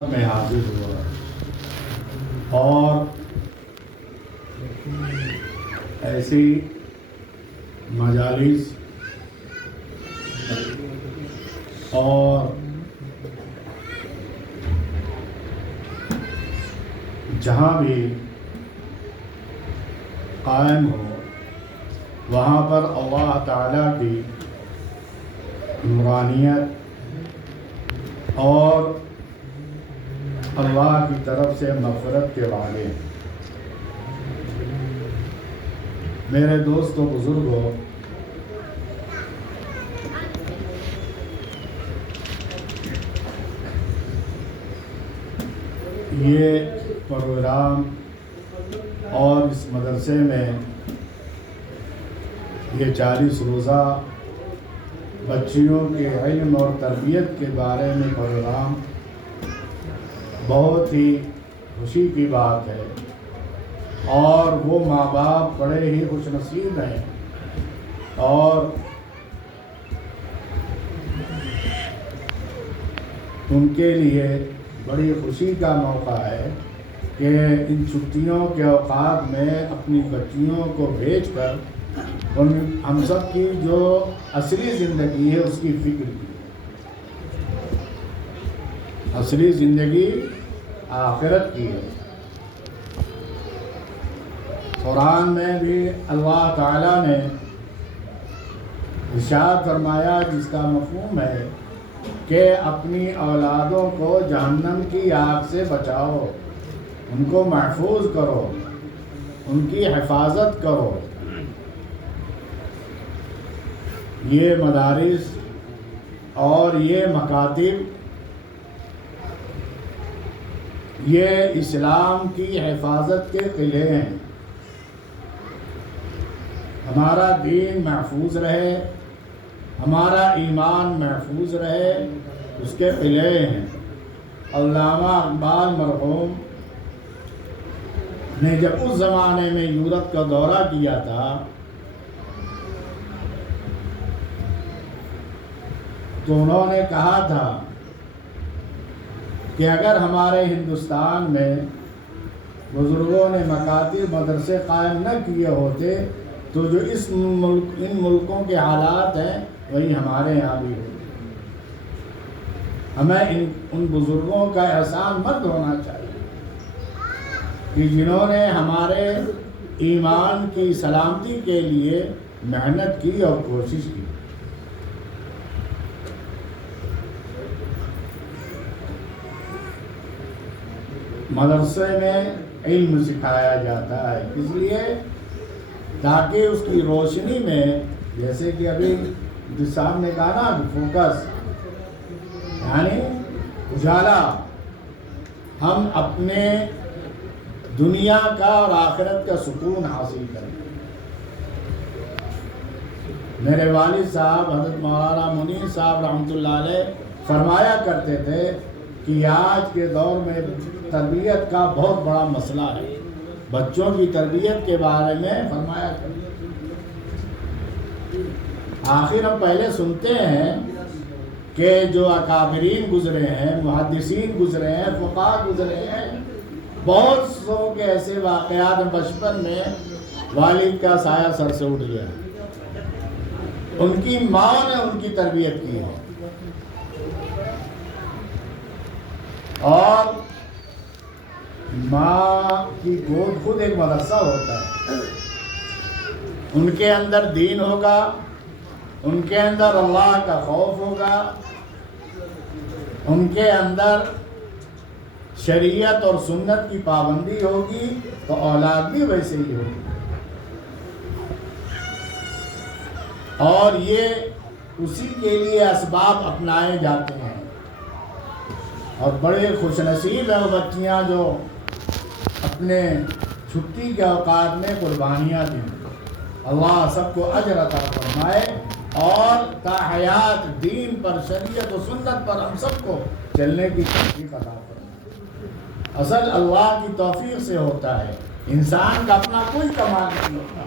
میں حاضر ہوا اور ایسی مجالس اور جہاں بھی قائم ہو وہاں پر اللہ تعالیٰ کی نورانیت اور اللہ کی طرف سے مغفرت کے وعدے ہیں۔ میرے دوست و بزرگوں، یہ پروگرام اور اس مدرسے میں یہ 40 روزہ بچیوں کے علم اور تربیت کے بارے میں پروگرام بہت ہی خوشی کی بات ہے، اور وہ ماں باپ بڑے ہی خوش نصیب ہیں اور ان کے لیے بڑی خوشی کا موقع ہے کہ ان چھٹیوں کے اوقات میں اپنی بچیوں کو بھیج کر ہم سب کی جو اصلی زندگی ہے اس کی فکر کی۔ اصلی زندگی آخرت کی ہے۔ قرآن میں بھی اللہ تعالیٰ نے ارشاد فرمایا، جس کا مفہوم ہے کہ اپنی اولادوں کو جہنم کی آگ سے بچاؤ، ان کو محفوظ کرو، ان کی حفاظت کرو۔ یہ مدارس اور یہ مکاتب یہ اسلام کی حفاظت کے قلعے ہیں۔ ہمارا دین محفوظ رہے، ہمارا ایمان محفوظ رہے، اس کے قلعے ہیں۔ علامہ اقبال مرحوم نے جب اس زمانے میں یورپ کا دورہ کیا تھا تو انہوں نے کہا تھا کہ اگر ہمارے ہندوستان میں بزرگوں نے مکاتب مدرسے قائم نہ کیے ہوتے تو جو ان ملکوں کے حالات ہیں وہی ہمارے یہاں بھی ہوتے۔ ہمیں ان بزرگوں کا احسان مند ہونا چاہیے کہ جنہوں نے ہمارے ایمان کی سلامتی کے لیے محنت کی اور کوشش کی۔ مدرسے میں علم سکھایا جاتا ہے اس لیے تاکہ اس کی روشنی میں، جیسے کہ ابھی جس صاحب نے کہا نا، فوکس یعنی اجالا، ہم اپنے دنیا کا اور آخرت کا سکون حاصل کریں۔ میرے والد صاحب حضرت مولانا منیر صاحب رحمۃ اللہ علیہ فرمایا کرتے تھے کہ آج کے دور میں تربیت کا بہت بڑا مسئلہ ہے۔ بچوں کی تربیت کے بارے میں فرمایا کرتے تھے۔ آخر ہم پہلے سنتے ہیں کہ جو اکابرین گزرے ہیں، محدثین گزرے ہیں، فقہاء گزرے ہیں، بہت سو کے ایسے واقعات بچپن میں والد کا سایہ سر سے اٹھ گیا، ان کی ماں نے ان کی تربیت کی ہے، اور ماں کی گود خود ایک مدرسہ ہوتا ہے۔ ان کے اندر دین ہوگا، ان کے اندر اللہ کا خوف ہوگا، ان کے اندر شریعت اور سنت کی پابندی ہوگی تو اولاد بھی ویسے ہی ہوگی۔ اور یہ اسی کے لیے اسباب اپنائے جاتے ہیں، اور بڑے خوش نصیب ہیں وہ بچیاں جو اپنے چھٹی کے اوقات میں قربانیاں دیں۔ اللہ سب کو اجر عطا فرمائے اور تا حیات دین پر، شریعت و سنت پر ہم سب کو چلنے کی توفیق عطا فرمائے۔ اصل اللہ کی توفیق سے ہوتا ہے، انسان کا اپنا کوئی کمال نہیں ہوتا۔